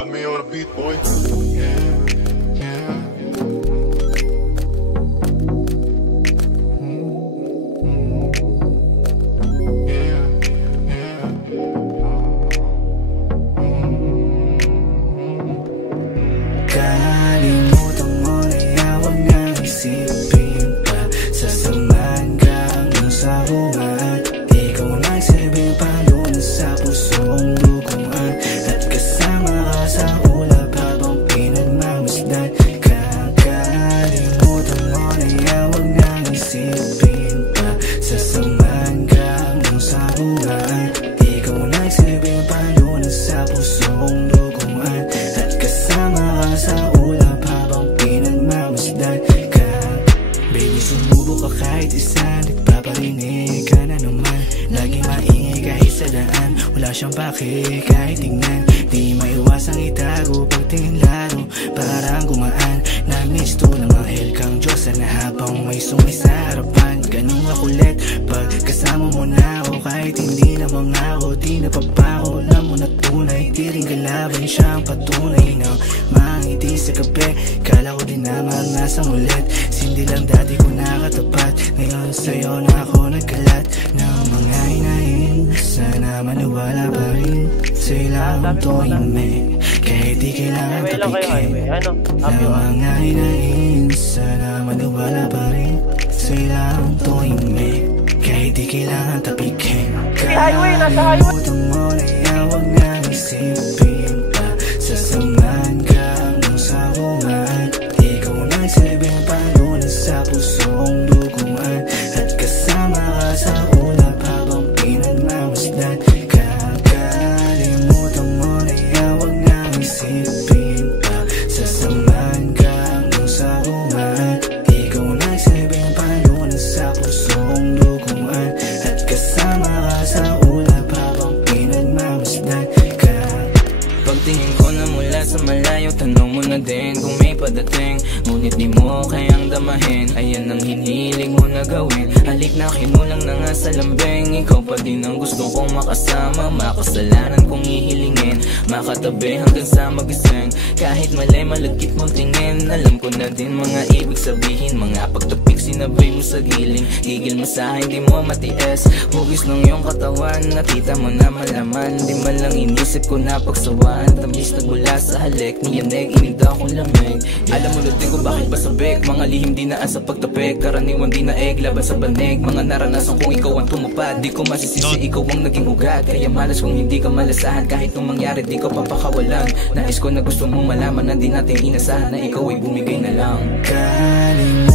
Put me on a beat, boy. Kalimutan mo na yan, huwag nang isipin pa. Sasamahan ka hanggang sa buwan. Ikaw nagsilbing palunan sa pusong duguan. At kasama ka sa ulap habang pinagmamasdan. Kakalimutan mo na yan, huwag nang isipin pa. Sasamahan ka hanggang sa buwan. Ikaw nagsilbing palunan sa pusong duguan. At kasama ka sa ulap habang pinagmamasdan ka. Baby, sumubo ka kahit isa, nagpaparinig ka na naman. Lagi maingay kahit sa daan, wala siyang pake kahit tingnan. Di maiwasang itago pagtingin laro, parang gumaan. Na-miss to ng mahal kang Diyos na habang may sungay sa harapan. Ganun ka kulit pag kasama mo na ako, kahit hindi naman ako, di napapako. Alam mo na tunay, di rin kalaban siyang patunay na mangiti sa kape. Kala ko din naman nasa ulit, sindi lang dati ko nakatapat. Ngayon sa'yo na ako nagkalat ng mga hinahin. Sana maniwala pa rin sa ilang tuhimik, kahit di kailangan tapikin ng mga hinahin. Sana maniwala pa rin sa ilang tuhimik, kahit di kailangan tapikin. Kalimutan mo na yan, huwag nang isipin pa. Sasamahan ka hanggang sa buwan. Ikaw nagsilbing palunan sa pusong duguan. At kasama ka sa ulap habang pinagmamasdan. Kakalimutan mo na yan, huwag nang isipin pa. Sasamahan ka hanggang sa buwan. Ikaw nagsilbing palunan sa pusong duguan. At kasama ka sa ulap habang pinagmamasdan ka. Pagtingin ko na mula sa malayo, tanong mo na din kung may padating. Ngunit di mo kayang damahin, ayan ang hiniling mo na gawin. Halik na kinulang na nga sa lambing, ikaw pa din ang gusto kong makasama. Makasalanan kong ihilingin, makatabi hanggang sa magising. Kahit mali malagkit mong tingin, alam ko na din mga ibig sabihin. Mga pagtapik sinabay mo sa giling, gigil mo sa akin, di mo matiis. Hugis ng iyong katawan, nakita mo na malaman. Di man lang inisip ko na pagsawaan. Tamis nagmula sa halik, niyanig, inida akong lamig. Alam mo natin kung bakit ba sabik, mga lihim di naan sa pagtapik. Karaniwan di naeg, laban sa banig. Mga naranasan kung ikaw ang tumupad, di ko masisisi, ikaw ang naging ugat. Kaya malas kung hindi ka malasahan, kahit nung mangyari di ko papakawalan. Nais ko na gusto mong malaman na di natin inasahan, na ikaw ay bumigay na lang. Kalimutan